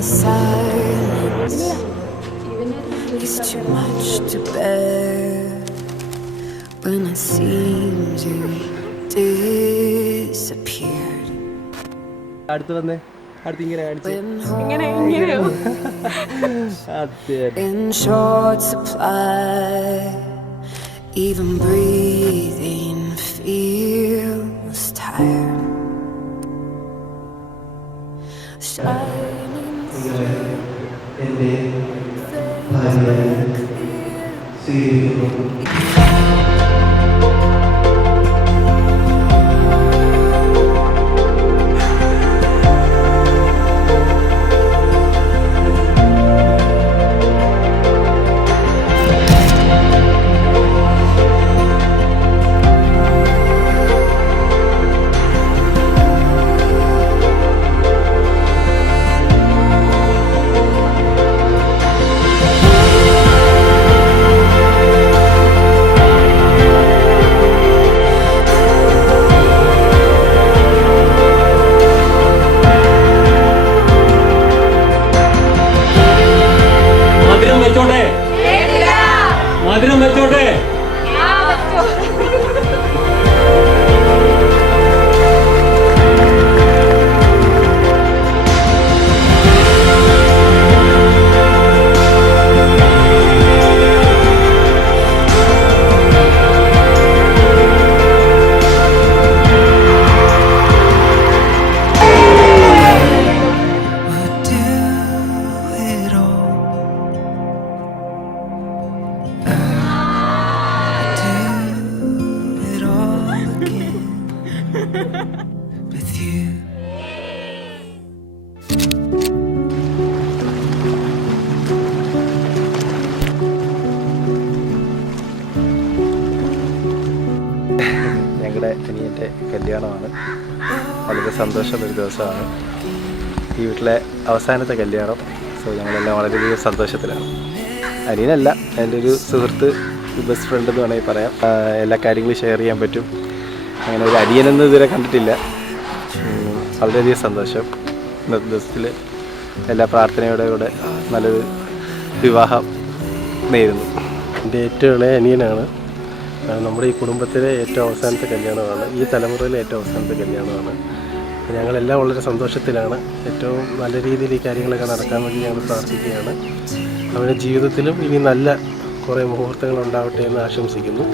the silence is too much to bear. When it seems you disappeared. അടുത്ത് വന്നേ, അടുത്ത് ഇങ്ങനെ in short supply, even breathing feels tired. Shining മധുരം വെച്ചോട്ടെ. with you. ഞങ്ങളുടെ അനിയൻ്റെ കല്യാണമാണ്. വളരെ സന്തോഷമുള്ളൊരു ദിവസമാണ്. ഈ വീട്ടിലെ അവസാനത്തെ കല്യാണം. സോ ഞങ്ങളെല്ലാം വളരെയധികം സന്തോഷത്തിലാണ്. അനിയനല്ല, എൻ്റെ ഒരു സുഹൃത്ത്, ബെസ്റ്റ് ഫ്രണ്ട് എന്ന് വേണമെങ്കിൽ പറയാം. എല്ലാ കാര്യങ്ങളും ഷെയർ ചെയ്യാൻ പറ്റും. അങ്ങനെ ഒരു അനിയനെന്ന് ഇതുവരെ കണ്ടിട്ടില്ല. വളരെയധികം സന്തോഷം. ഇന്നത്തെ ദിവസത്തിൽ എല്ലാ പ്രാർത്ഥനയോടെ കൂടെ നല്ലൊരു വിവാഹം നേരുന്നു. എൻ്റെ ഏറ്റവും ഇളയ അനിയനാണ്. നമ്മുടെ ഈ കുടുംബത്തിലെ ഏറ്റവും അവസാനത്തെ കല്യാണമാണ്. ഈ തലമുറയിലെ ഏറ്റവും അവസാനത്തെ കല്യാണമാണ്. ഞങ്ങളെല്ലാം വളരെ സന്തോഷത്തിലാണ്. ഏറ്റവും നല്ല രീതിയിൽ ഈ കാര്യങ്ങളൊക്കെ നടക്കാൻ വേണ്ടി ഞങ്ങൾ പ്രാർത്ഥിക്കുകയാണ്. അവരുടെ ജീവിതത്തിലും ഇനി നല്ല കുറേ മുഹൂർത്തങ്ങൾ ഉണ്ടാവട്ടെ എന്ന് ആശംസിക്കുന്നു.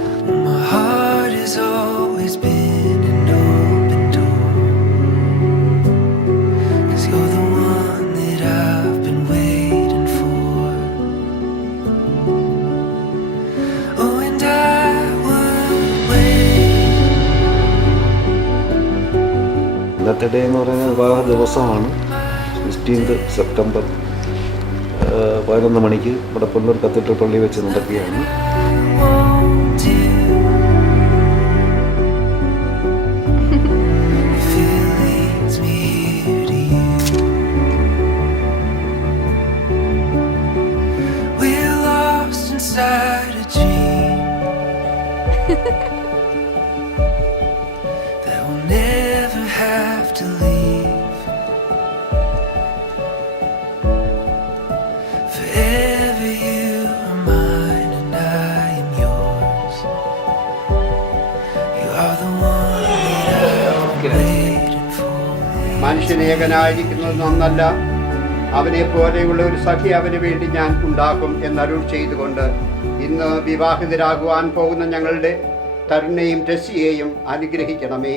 ഇന്നത്തെ ഡേ എന്ന് പറയുന്നത് വിവാഹ ദിവസമാണ്. 16 സെപ്റ്റംബർ 11 മണിക്ക് ഇവിടെ പുല്ലൂർ കത്തീഡ്രൽ പള്ളി വെച്ച് നടക്കുകയാണ്. മനുഷ്യൻ ഏകനായിരിക്കുന്നത് നന്നല്ല, അവനെ പോലെയുള്ള ഒരു സഖി അവന് വേണ്ടി ഞാൻ ഉണ്ടാക്കും എന്നരുൾ ചെയ്തുകൊണ്ട് ഇന്ന് വിവാഹിതരാകുവാൻ പോകുന്ന ഞങ്ങളുടെ തരുണിനെയും ടെസ്സിയെയും അനുഗ്രഹിക്കണമേ.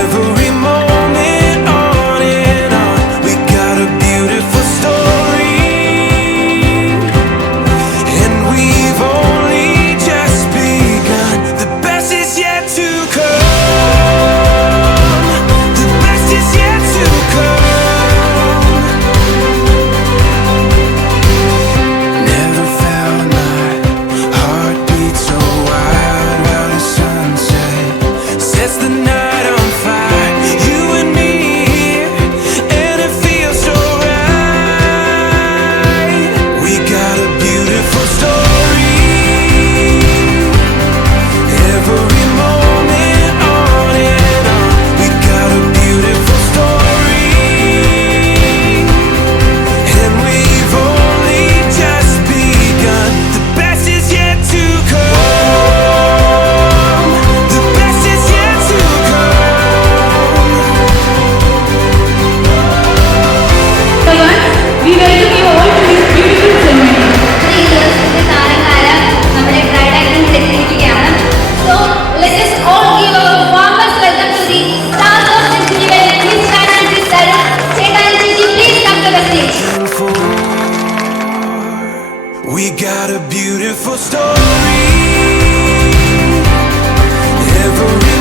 Every moment on and on, we got a beautiful What a beautiful story. Every